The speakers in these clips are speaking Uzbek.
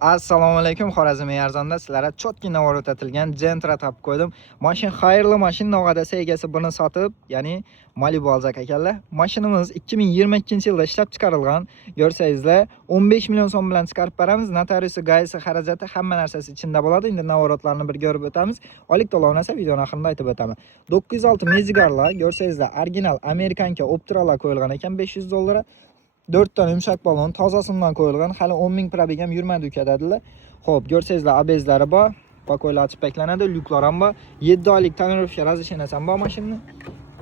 Assalomu alaykum, Xorazmiy arzonda sizlarga chotgina o'rnatilgan Gentra topib qo'ydim. Mashina xayrli mashina, noqadasi egasi buni sotib, ya'ni Malibu olsak ekanlar. Mashinamiz 2022-yilda ishlab chiqarilgan. Ko'rsangizlar, 15 million so'm bilan chiqarib beramiz. Notariusi, gaisi, xarajati, hamma narsasi ichida bo'ladi. Endi navorotlarni bir ko'rib o'tamiz. Oylik to'lovni esa videoning oxirida aytib o'taman. 906 mezigarlar, ko'rsangizlar, original Amerikanka optiralar qo'yilgan ekan, $500. 4 ta yumshoq balon tozasimdan qo'yilgan, hali 10 ming probeg ham yurmadi ukadadilar. Xo'p, ko'rsangizlar, abezlari bor, pakoylar ochib paklanadi, lyuklar ham bor. 7 oylik tonirovka razresheniyasi ham bor mashinani.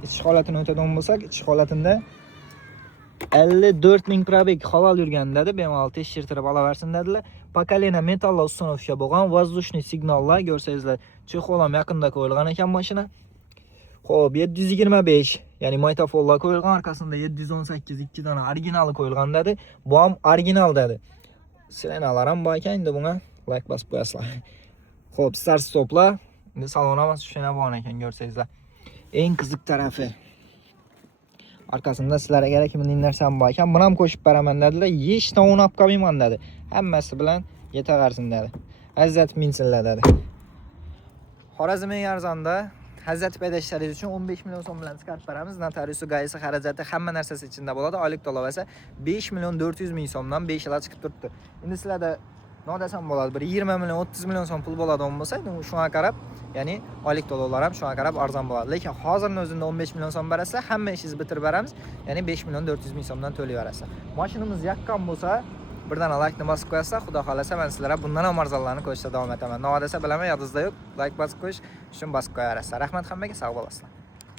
Ichki holatini o'tadigan bo'lsak, ichki holatida 54 ming probeg halol yurgandadi, bemalol tekshirtirib olaversin dedilar. Pokoleniya metall uстановка bo'lgan, воздушный signallar, ko'rsangizlar, chexol ham yaqinda qo'yilgan ekan mashina. Xo'p, 725, ya'ni maytafonlar qo'yilgan, orqasida 718 2 dona originali qo'yilgan dedi. Bu ham original dedi. Sirenalar ham bor ekan, endi bunga like bosib qo'yasizlar. Xo'p, start stoplar, endi salon ham shuna bor ekan, ko'rsangizlar. Eng qiziq tarafi, orqasida sizlarga kerak bunday narsa ham bor ekan. Buni ham qo'shib beraman dedilar. Hech nima olib qolmayman dedi. Hammasi bilan yetaversin dedi. Azzat minsinlar dedi. Xorazmiy arzonda Hazrat payda ishlaringiz uchun 15 million so'm bilan chiqarib beramiz. Notariusi, gaisi, xarajati, hamma narsasi ichida bo'ladi. Oylik to'lov esa 5 million 400 ming so'mdan 5 yilga chiqib turibdi. Endi sizlarda nima desam bo'ladi? Bir 20 million 30 million so'm pul bo'ladigan bo'lsa, shunga qarab, ya'ni oylik to'lovlar ham shunga qarab arzon bo'ladi. Lekin hozirning o'zida 15 million so'm berasizlar, hamma ishingizni bitirib beramiz. Ya'ni 5 million 400 ming so'mdan to'layverasizlar. Mashinamiz yaqqan bo'lsa, birdan like bosib qo'yasizlar. Xudo xolasa men sizlarga bundan ham arzonlarni ko'rsatib davom etaman. Nima desa bilaman, yodingizda yo'q. Like bosib qo'yish uchun bosib qo'yarasiz. Rahmat hammaga, sog' bo'lasizlar.